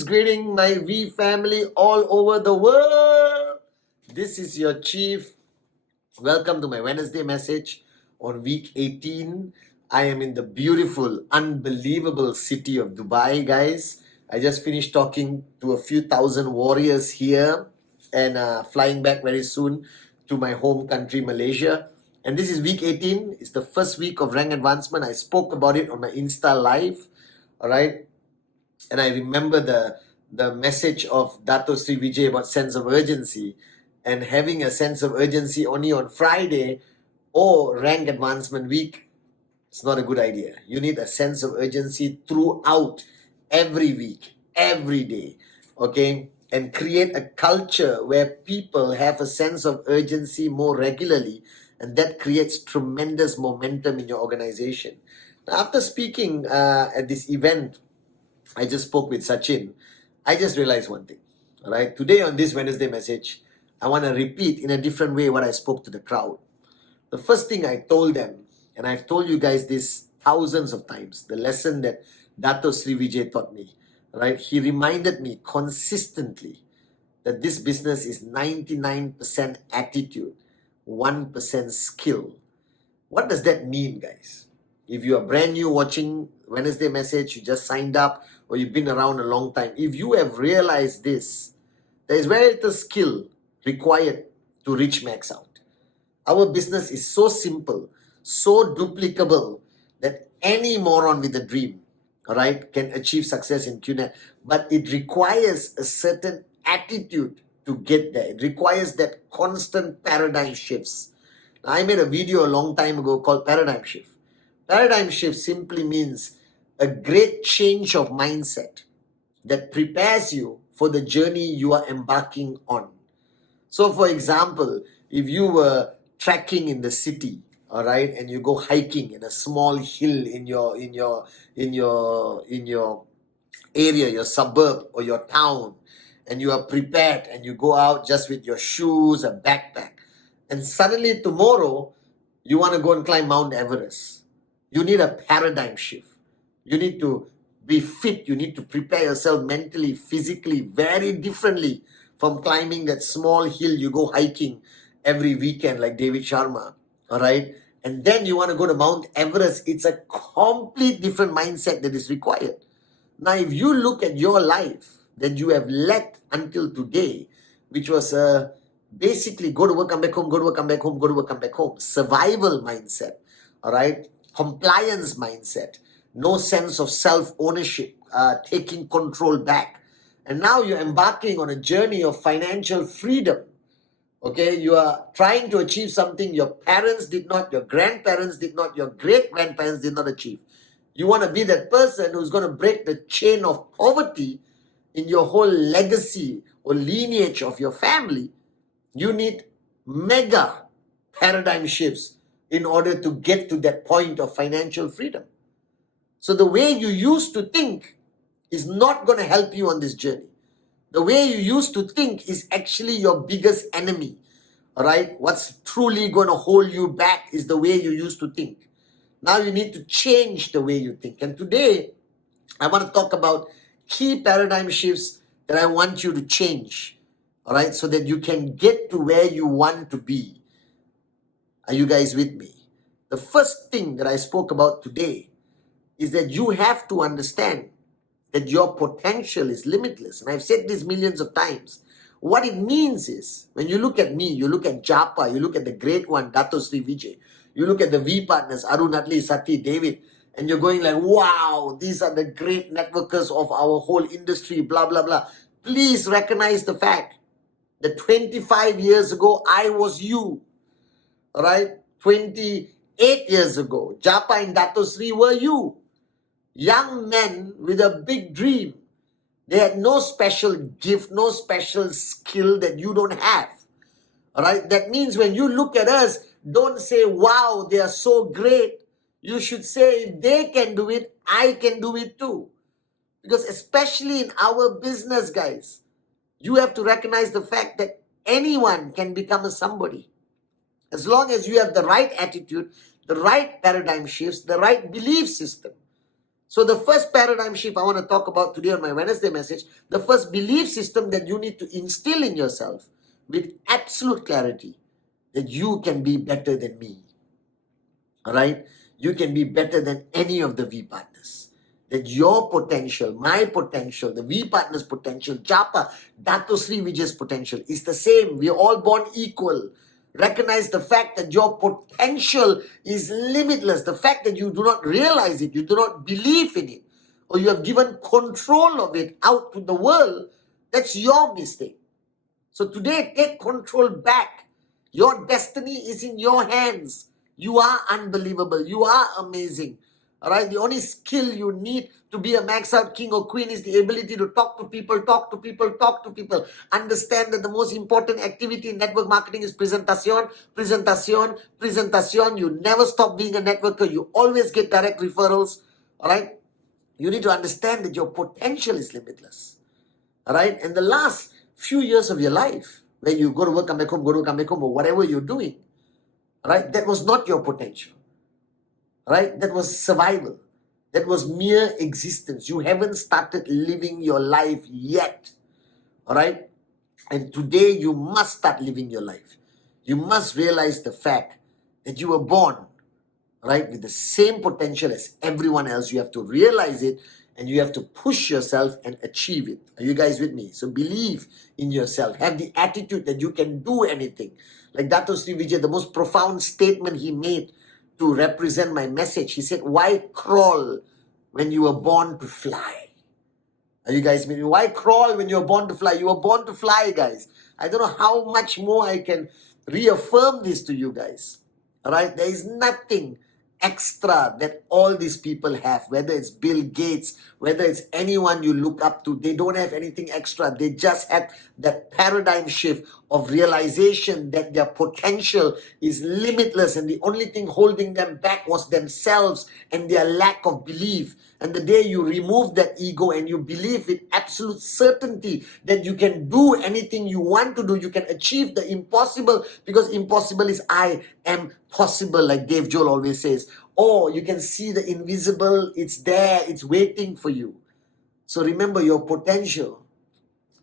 Greetings, my V family all over the world. This is your Chief. Welcome to my Wednesday message on week 18. I am in the beautiful, unbelievable city of Dubai, guys. I just finished talking to a few thousand warriors here and flying back very soon to my home country, Malaysia. And this is week 18. It's the first week of rank advancement. I spoke about it on my Insta Live. All right. And I remember the message of Dato Sri Vijay about sense of urgency, and having a sense of urgency only on Friday or rank advancement week. It's not a good idea. You need a sense of urgency throughout every week, every day, okay? And create a culture where people have a sense of urgency more regularly, and that creates tremendous momentum in your organization. Now, after speaking at this event, I just spoke with Sachin. I just realized one thing, all right? Today on this Wednesday message, I want to repeat in a different way what I spoke to the crowd. The first thing I told them, and I've told you guys this thousands of times, the lesson that Dato Sri Vijay taught me, right? He reminded me consistently that this business is 99% attitude, 1% skill. What does that mean, guys? If you are brand new watching Wednesday message, you just signed up, or you've been around a long time, if you have realized this, there is very little skill required to reach max out. Our business is so simple, so duplicable, that any moron with a dream, all right, can achieve success in Qnet. But it requires a certain attitude to get there. It requires that constant paradigm shifts. Now, I made a video a long time ago called Paradigm Shift. Paradigm shift simply means a great change of mindset that prepares you for the journey you are embarking on. So, for example, if you were trekking in the city, all right, and you go hiking in a small hill in your area, your suburb or your town, and you are prepared and you go out just with your shoes, a backpack, and suddenly tomorrow you want to go and climb Mount Everest. You need a paradigm shift. You need to be fit. You need to prepare yourself mentally, physically, very differently from climbing that small hill you go hiking every weekend like David Sharma, all right? And then you want to go to Mount Everest. It's a complete different mindset that is required. Now, if you look at your life that you have led until today, which was basically go to work, come back home, go to work, come back home, go to work, come back home, survival mindset, all right? Compliance mindset, no sense of self-ownership, taking control back. And now you're embarking on a journey of financial freedom. Okay, you are trying to achieve something your parents did not, your grandparents did not, your great-grandparents did not achieve. You want to be that person who's going to break the chain of poverty in your whole legacy or lineage of your family. You need mega paradigm shifts in order to get to that point of financial freedom. So the way you used to think is not going to help you on this journey. The way you used to think is actually your biggest enemy. All right? What's truly going to hold you back is the way you used to think. Now you need to change the way you think. And today, I want to talk about key paradigm shifts that I want you to change. All right? So that you can get to where you want to be. Are you guys with me? The first thing that I spoke about today is that you have to understand that your potential is limitless. And I've said this millions of times. What it means is, when you look at me, you look at Japa, you look at the great one, Dato Sri Vijay, you look at the V partners, Arun, Atli, Sati, David, and you're going like, wow, these are the great networkers of our whole industry, blah, blah, blah. Please recognize the fact that 25 years ago, I was you. All right? 28 8 years ago, Japa and Dato Sri were you. Young men with a big dream. They had no special gift, no special skill that you don't have. All right? That means when you look at us, don't say, wow, they are so great. You should say, if they can do it, I can do it too. Because especially in our business, guys, you have to recognize the fact that anyone can become a somebody. As long as you have the right attitude, the right paradigm shifts, the right belief system. So the first paradigm shift I want to talk about today on my Wednesday message, the first belief system that you need to instill in yourself with absolute clarity, that you can be better than me. All right? You can be better than any of the V partners. That your potential, my potential, the V partner's potential, Japa, Dato Sri Vijay's potential is the same. We are all born equal. Recognize the fact that your potential is limitless. The fact that you do not realize it, you do not believe in it, or you have given control of it out to the world, that's your mistake. So today, take control back. Your destiny is in your hands. You are unbelievable. You are amazing. All right. The only skill you need to be a max out king or queen is the ability to talk to people, talk to people, talk to people. Understand that the most important activity in network marketing is presentation, presentation, presentation. You never stop being a networker. You always get direct referrals. All right. You need to understand that your potential is limitless. All right. And the last few years of your life, where you go to work, come back home, go to come back home, or whatever you're doing, right? That was not your potential. Right? That was survival. That was mere existence. You haven't started living your life yet. All right? And today you must start living your life. You must realize the fact that you were born, right, with the same potential as everyone else. You have to realize it and you have to push yourself and achieve it. Are you guys with me? So believe in yourself. Have the attitude that you can do anything. Like Dato Sri Vijay, the most profound statement he made to represent my message. He said, why crawl when you were born to fly? Are you guys with me? Why crawl when you were born to fly? You were born to fly, guys. I don't know how much more I can reaffirm this to you guys. All right? There is nothing extra that all these people have, whether it's Bill Gates, whether it's anyone you look up to. They don't have anything extra. They just had that paradigm shift of realization that their potential is limitless and the only thing holding them back was themselves and their lack of belief. And the day you remove that ego and you believe with absolute certainty that you can do anything you want to do, you can achieve the impossible, because impossible is I am possible, like Dave Joel always says. Or you can see the invisible, it's there, it's waiting for you. So remember your potential.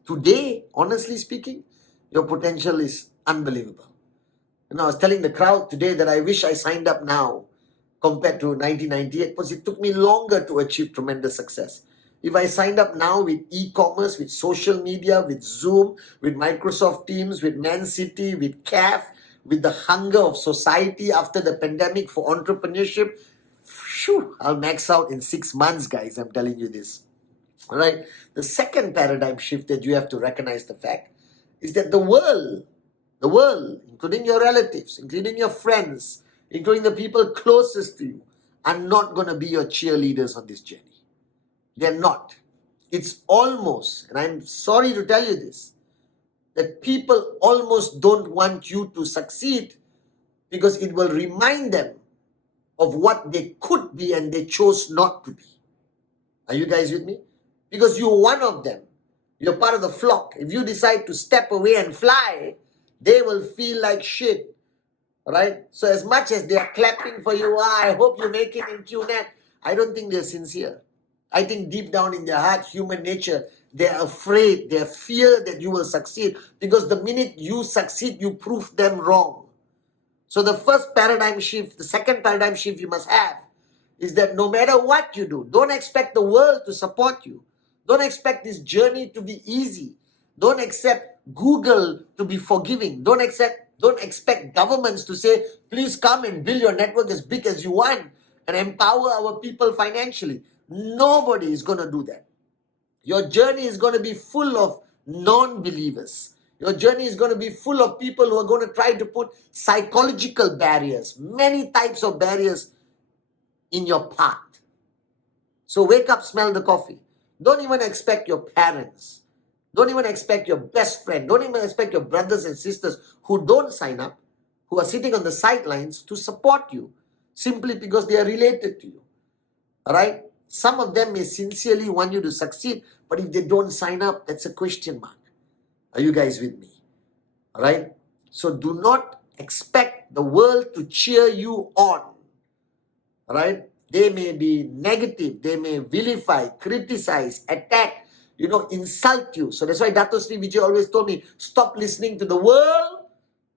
Today, honestly speaking, your potential is unbelievable. I was telling the crowd today that I wish I signed up now compared to 1998, because it took me longer to achieve tremendous success. If I signed up now with e-commerce, with social media, with Zoom, with Microsoft Teams, with Man City, with CAF, with the hunger of society after the pandemic for entrepreneurship, I'll max out in 6 months, guys. I'm telling you this. All right. The second paradigm shift that you have to recognize the fact is that the world, including your relatives, including your friends, including the people closest to you, are not going to be your cheerleaders on this journey. They're not. It's almost, and I'm sorry to tell you this, that people almost don't want you to succeed because it will remind them of what they could be and they chose not to be. Are you guys with me? Because you're one of them. You're part of the flock. If you decide to step away and fly, they will feel like shit. Right? So as much as they are clapping for you, I hope you make it in Qnet, I don't think they're sincere. I think deep down in their heart, human nature, they're afraid, they fear that you will succeed, because the minute you succeed, you prove them wrong. So the first paradigm shift, the second paradigm shift you must have is that no matter what you do, don't expect the world to support you. Don't expect this journey to be easy. Don't accept Google to be forgiving. Don't expect governments to say, please come and build your network as big as you want and empower our people financially. Nobody is going to do that. Your journey is going to be full of non-believers. Your journey is going to be full of people who are going to try to put psychological barriers, many types of barriers in your path. So wake up, smell the coffee. Don't even expect your parents. Don't even expect your best friend. Don't even expect your brothers and sisters who don't sign up, who are sitting on the sidelines to support you simply because they are related to you. All right? Some of them may sincerely want you to succeed, but if they don't sign up, that's a question mark. Are you guys with me? All right? So do not expect the world to cheer you on. All right? They may be negative. They may vilify, criticize, attack, insult you. So that's why Dato Sri Vijay always told me, stop listening to the world,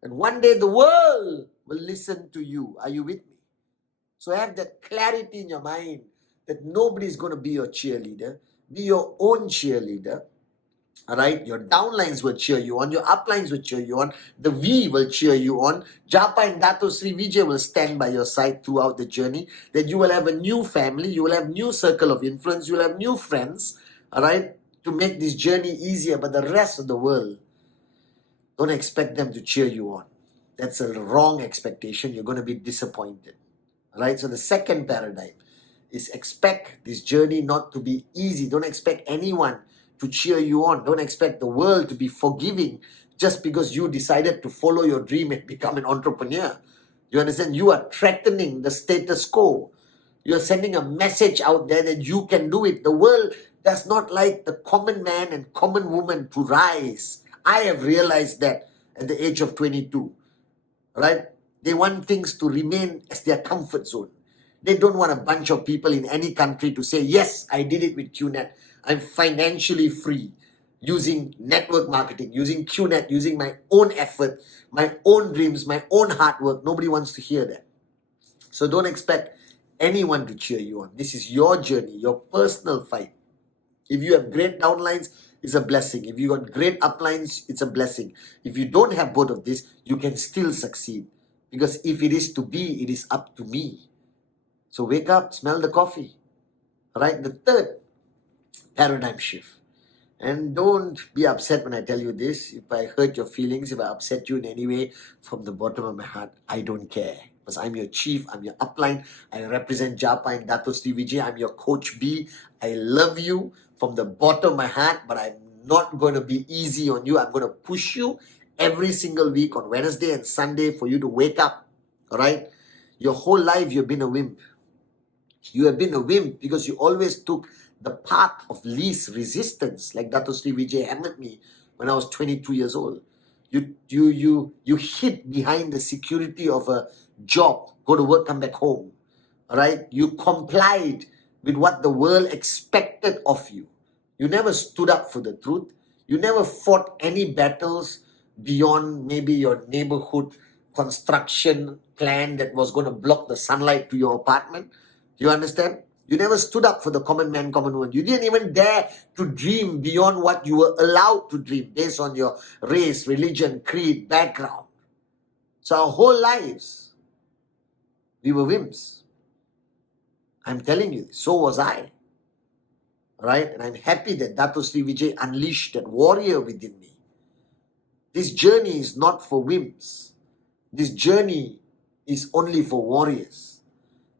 and one day the world will listen to you. Are you with me? So have that clarity in your mind that nobody is going to be your cheerleader. Be your own cheerleader. All right, your downlines will cheer you on, your uplines will cheer you on, the V will cheer you on. Japa and Dato Sri Vijay will stand by your side throughout the journey. That you will have a new family, you will have new circle of influence, you will have new friends, all right, to make this journey easier. But the rest of the world, don't expect them to cheer you on. That's a wrong expectation. You're going to be disappointed. All right, so the second paradigm is expect this journey not to be easy. Don't expect anyone to cheer you on. Don't expect the world to be forgiving just because you decided to follow your dream and become an entrepreneur. You understand? You are threatening the status quo. You are sending a message out there that you can do it. The world does not like the common man and common woman to rise. I have realized that at the age of 22. Right? They want things to remain as their comfort zone. They don't want a bunch of people in any country to say, yes, I did it with Qnet. I'm financially free using network marketing, using Qnet, using my own effort, my own dreams, my own hard work. Nobody wants to hear that. So don't expect anyone to cheer you on. This is your journey, your personal fight. If you have great downlines, it's a blessing. If you got great uplines, it's a blessing. If you don't have both of this, you can still succeed. Because if it is to be, it is up to me. So wake up, smell the coffee. All right, the third paradigm shift. And don't be upset when I tell you this. If I hurt your feelings, if I upset you in any way, from the bottom of my heart, I don't care. Because I'm your chief, I'm your upline. I represent Japa and Dato Sri Vijay. I'm your coach B. I love you from the bottom of my heart, but I'm not going to be easy on you. I'm going to push you every single week on Wednesday and Sunday for you to wake up. All right? Your whole life, you've been a wimp. You have been a wimp because you always took the path of least resistance, like Dato Sri Vijay hammered me when I was 22 years old. You hid behind the security of a job, go to work, come back home. All right? You complied with what the world expected of you. You never stood up for the truth. You never fought any battles beyond maybe your neighborhood construction plan that was going to block the sunlight to your apartment. You understand? You never stood up for the common man, common woman. You didn't even dare to dream beyond what you were allowed to dream based on your race, religion, creed, background. So our whole lives, we were wimps. I'm telling you, so was I. Right? And I'm happy that Dato Sri Vijay unleashed that warrior within me. This journey is not for wimps. This journey is only for warriors.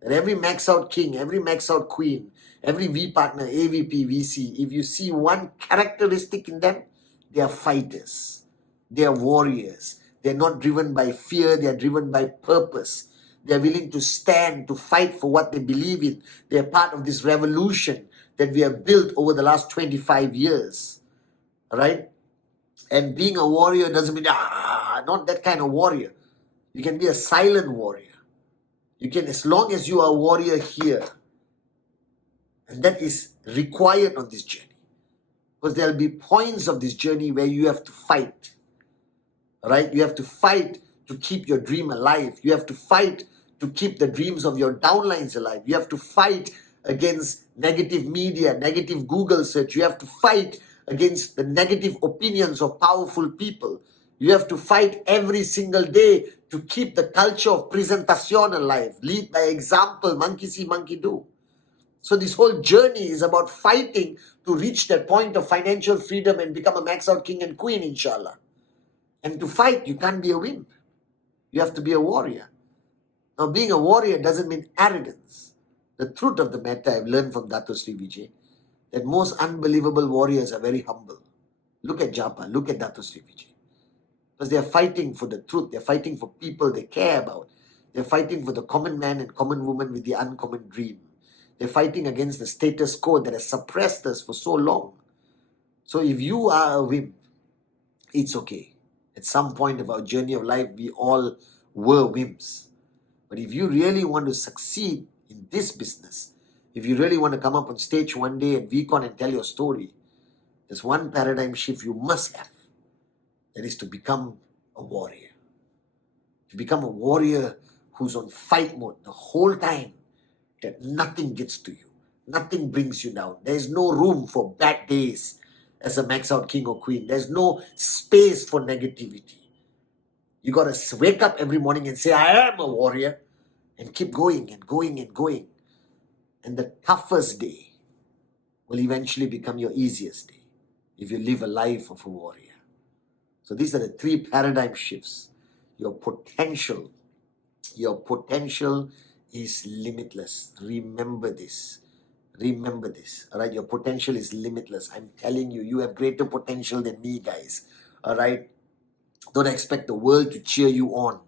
And every max out king, every max out queen, every V partner, AVP, VC, if you see one characteristic in them, they are fighters. They are warriors. They're not driven by fear. They are driven by purpose. They are willing to stand, to fight for what they believe in. They are part of this revolution that we have built over the last 25 years. Right? And being a warrior doesn't mean, not that kind of warrior. You can be a silent warrior. You can, as long as you are a warrior here. And that is required on this journey. Because there will be points of this journey where you have to fight. Right? You have to fight to keep your dream alive. You have to fight to keep the dreams of your downlines alive. You have to fight against negative media, negative Google search. You have to fight against the negative opinions of powerful people. You have to fight every single day to keep the culture of presentation alive. Lead by example, monkey see, monkey do. So this whole journey is about fighting to reach that point of financial freedom and become a max out king and queen, inshallah. And to fight, you can't be a wimp. You have to be a warrior. Now, being a warrior doesn't mean arrogance. The truth of the matter I've learned from Dato Sri Vijay, that most unbelievable warriors are very humble. Look at Japa, look at Dato Sri Vijay. Because they are fighting for the truth. They're fighting for people they care about. They're fighting for the common man and common woman with the uncommon dream. They're fighting against the status quo that has suppressed us for so long. So if you are a wimp, it's okay. At some point of our journey of life, we all were wimps. But if you really want to succeed in this business, if you really want to come up on stage one day at VCon and tell your story, there's one paradigm shift you must have. That is to become a warrior. To become a warrior who's on fight mode the whole time, that nothing gets to you. Nothing brings you down. There's no room for bad days as a max out king or queen. There's no space for negativity. You got to wake up every morning and say, I am a warrior, and keep going and going and going. And the toughest day will eventually become your easiest day if you live a life of a warrior. So these are the 3 paradigm shifts. Your potential is limitless. Remember this. Remember this. All right, your potential is limitless. I'm telling you, you have greater potential than me, guys. All right, don't expect the world to cheer you on.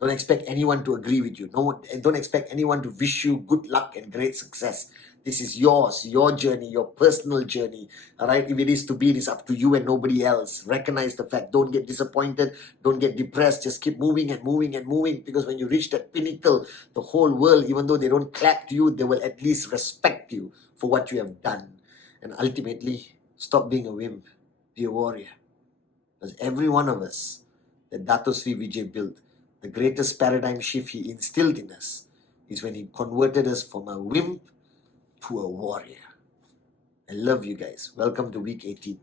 Don't expect anyone to agree with you. No, don't expect anyone to wish you good luck and great success. This is yours, your journey, your personal journey. All right, if it is to be, it is up to you and nobody else. Recognize the fact. Don't get disappointed. Don't get depressed. Just keep moving and moving and moving, because when you reach that pinnacle, the whole world, even though they don't clap to you, they will at least respect you for what you have done. And ultimately, stop being a wimp. Be a warrior. Because every one of us that Dato Sri Vijay built, the greatest paradigm shift he instilled in us is when he converted us from a wimp to a warrior. I love you guys. Welcome to week 18.